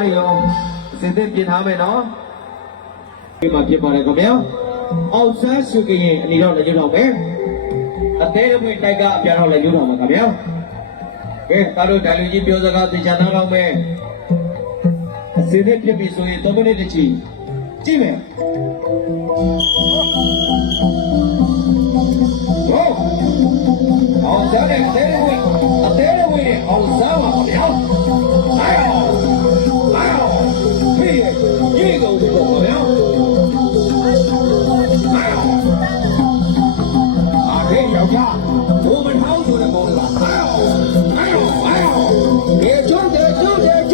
သားတွေရောစင်သင့်ပြင်ထားမယ်နော်ဒီမှာဖြစ်ပါတယ်ခင်ဗျာအောက်ဆန်းစုကရင်အနေတော့လည်းညှို့တော့မယ်အသေးအမိတိုက်ကအပြာတော့လည်းညှို့တော့မှာခင်ဗျာကဲသားတို့တိုင်လူကြီးပြောစကားသင်ချာနာတော့မယ်အစင်သင့်ဖြစ်ပြီဆိုရင်3မိနစ်တချီကြည့်မယ်အောင်စားတဲ့အသေးအမိအောင်စားပါခင်ဗျာ这个我怎么样？啊，这小家，我们常说的毛子吧？别冲的，冲的，冲！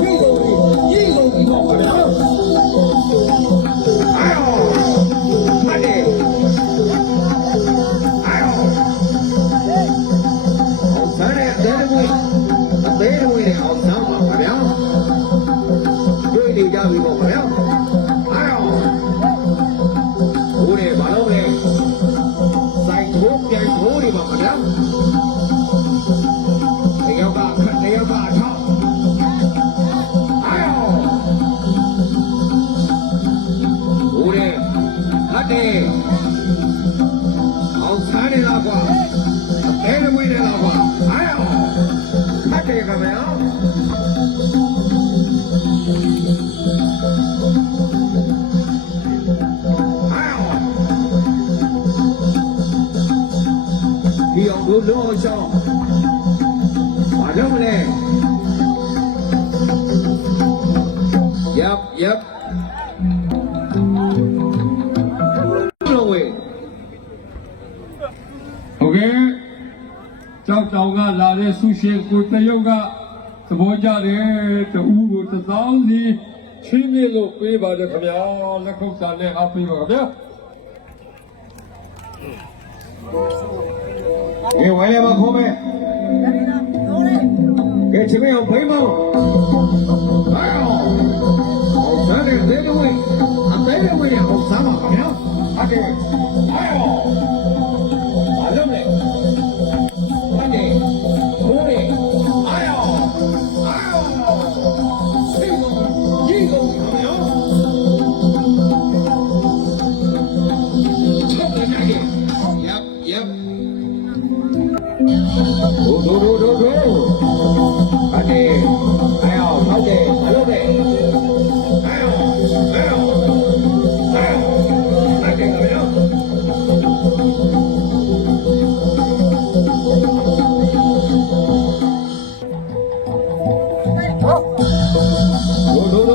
这个一个不了。看这，好吃的，这个味的好香嘛，怎么样？你家为我不了，哎呦，我的马路嘞，在土边土里嘛不了，你要干唱，哎呦，我的，他的，好惨的那个，带着味的那个，哎呦，他这个没有。多少？马上来！Yep。各位，OK， ကြောက်တောင်ကလာတဲ့ဆူရှင်ကိုတရုတ်ကသဘောကျတယ်တူကို1000စီချင်းမြင့်လို့ပေးပါတယ်ခင်ဗျာလက်ခုပ်စာနဲ့အားပေးပါခင်ဗျာ给回来吧，后面。给前面有陪吗？哎呦，好山的这个位，这个位好山嘛，好像，这位，哎呦，马上嘞，看你，努力，哎呦，这个好像，差不多那个，Yep。ดูอันนี้ไอ้เอาเขาเด็กมาลูกเด็กไอ้เอามาเด็กกันแล้วดูต่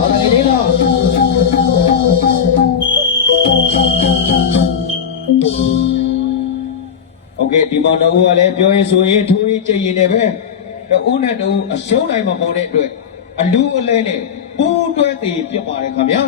อไปนี้เนาะโอเคဒီမောင်တော်ကလည်းပြောရင်ဆိုရင်ထိုးရင်ကြည်ရင်လည်းပဲတူနဲ့တူအရှုံးနိုင်မှာမဟုတ်တဲ့အတွက်အလူအလဲနဲ့ပူးတွဲတည်ပြစ်ပါတယ်ခင်ဗျာ